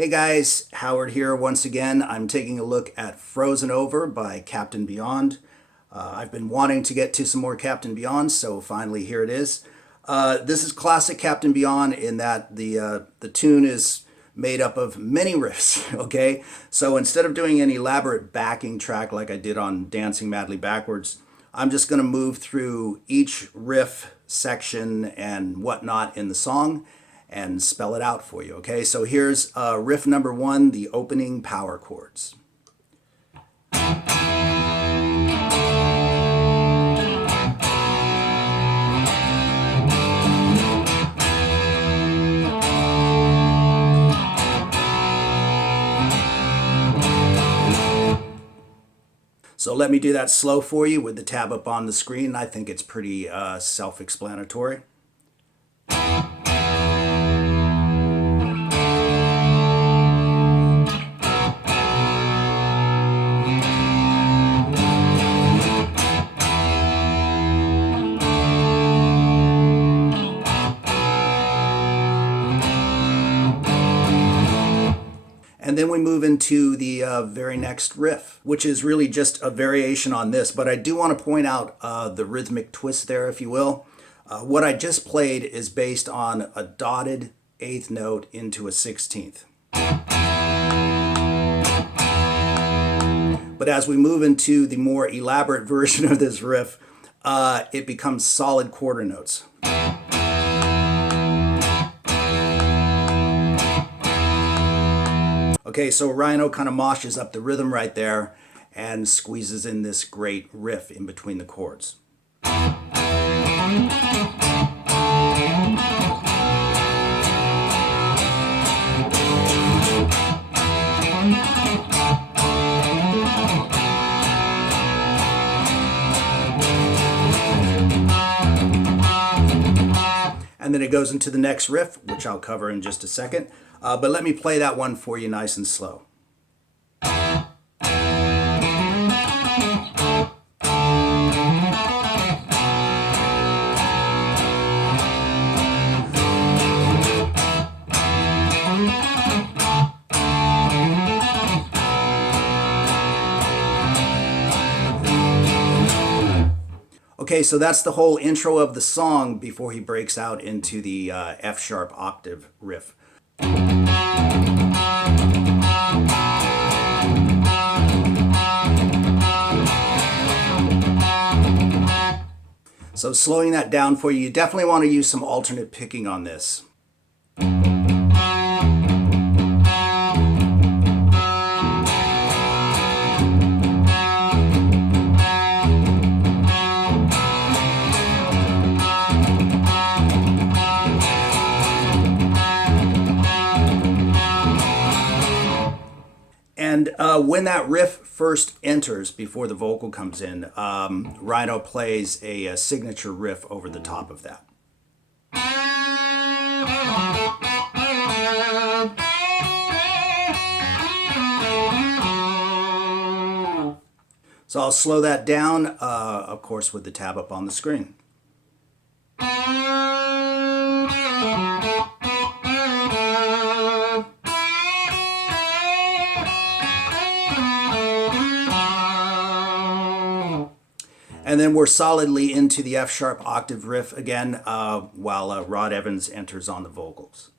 Hey guys, Howard here once again. I'm taking a look at Frozen Over by Captain Beyond. I've been wanting to get to some more Captain Beyond, so finally here it is. This is classic Captain Beyond in that the tune is made up of many riffs, okay? So instead of doing an elaborate backing track like I did on Dancing Madly Backwards, I'm just going to move through each riff section and whatnot in the song and spell it out for you, okay? So here's riff number one, the opening power chords. So let me do that slow for you with the tab up on the screen. I think it's pretty self-explanatory. And then we move into the very next riff, which is really just a variation on this. But I do want to point out the rhythmic twist there, if you will. What I just played is based on a dotted eighth note into a 16th. But as we move into the more elaborate version of this riff, it becomes solid quarter notes. Okay, so Rhino kind of moshes up the rhythm right there and squeezes in this great riff in between the chords. And then it goes into the next riff, which I'll cover in just a second. But let me play that one for you nice and slow. Okay, so that's the whole intro of the song before he breaks out into the F sharp octave riff. So slowing that down for you, you definitely want to use some alternate picking on this. And when that riff first enters before the vocal comes in, Rhino plays a signature riff over the top of that. So I'll slow that down, of course, with the tab up on the screen. And then we're solidly into the F sharp octave riff again, while Rod Evans enters on the vocals.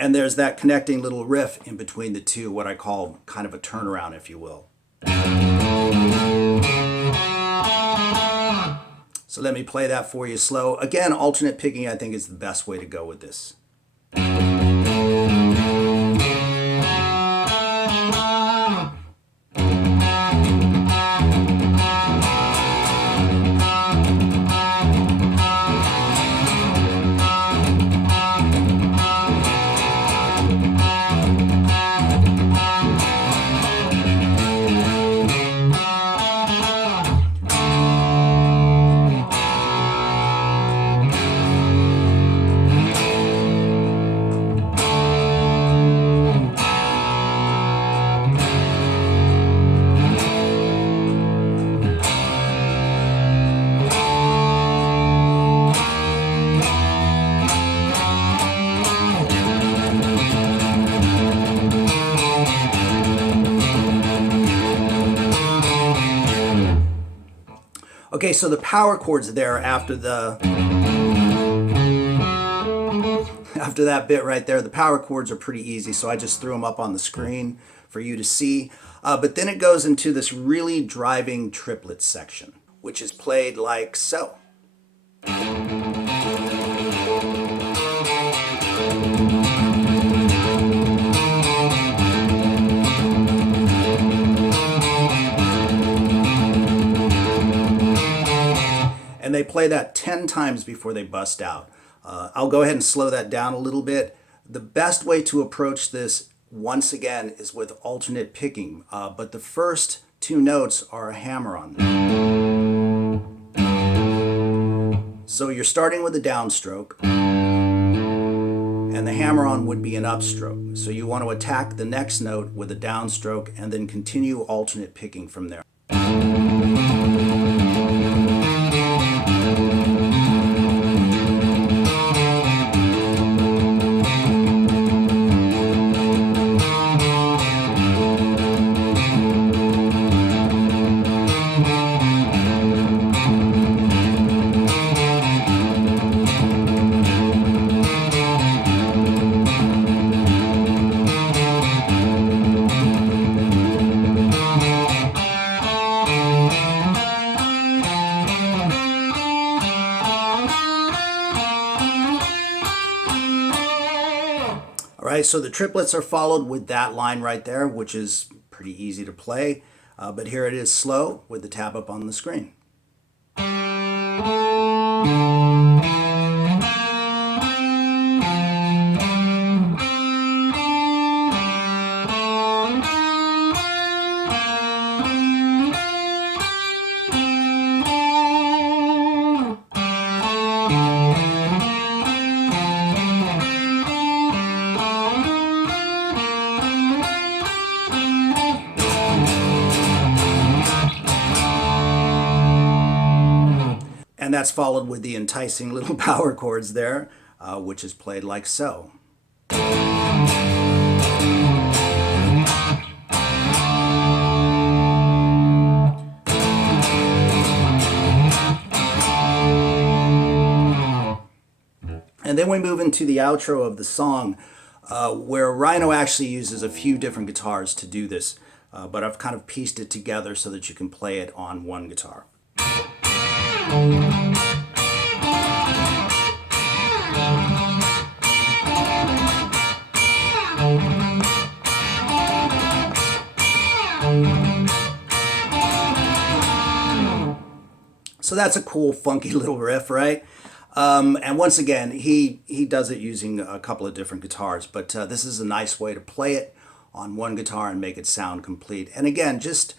And there's that connecting little riff in between the two, what I call kind of a turnaround, if you will. So let me play that for you slow. Again, alternate picking I think is the best way to go with this. Okay, so the power chords there after that bit right there, the power chords are pretty easy, so I just threw them up on the screen for you to see. But then it goes into this really driving triplet section, which is played like so. And they play that 10 times before they bust out. I'll go ahead and slow that down a little bit. The best way to approach this, once again, is with alternate picking, but the first two notes are a hammer-on. So you're starting with a downstroke, and the hammer-on would be an upstroke. So you want to attack the next note with a downstroke and then continue alternate picking from there. All right, so the triplets are followed with that line right there, which is pretty easy to play. But here it is slow with the tab up on the screen. And that's followed with the enticing little power chords there, which is played like so. And then we move into the outro of the song, where Rhino actually uses a few different guitars to do this, but I've kind of pieced it together so that you can play it on one guitar. So that's a cool, funky little riff, right? And once again, he does it using a couple of different guitars, but this is a nice way to play it on one guitar and make it sound complete. And again, just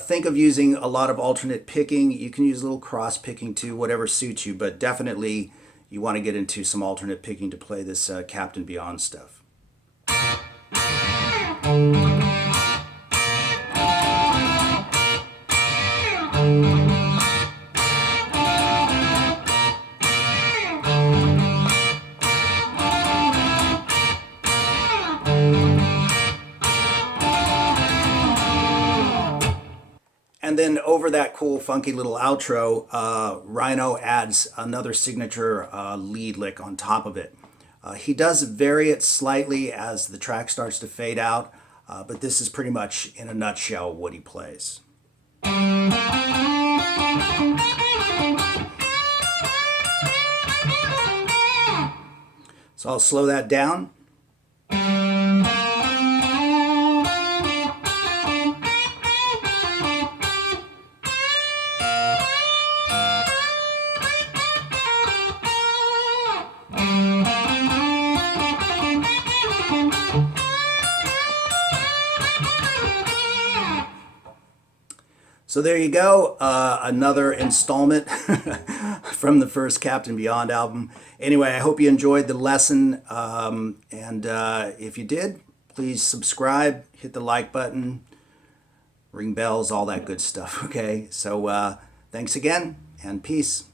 think of using a lot of alternate picking. You can use a little cross picking too, whatever suits you, but definitely you want to get into some alternate picking to play this Captain Beyond stuff. And then over that cool, funky little outro, Rhino adds another signature lead lick on top of it. He does vary it slightly as the track starts to fade out, but this is pretty much, in a nutshell, what he plays. So I'll slow that down. So there you go, another installment from the first Captain Beyond album. Anyway, I hope you enjoyed the lesson, and if you did, please subscribe, hit the like button, ring bells, all that good stuff, okay? So thanks again, and peace.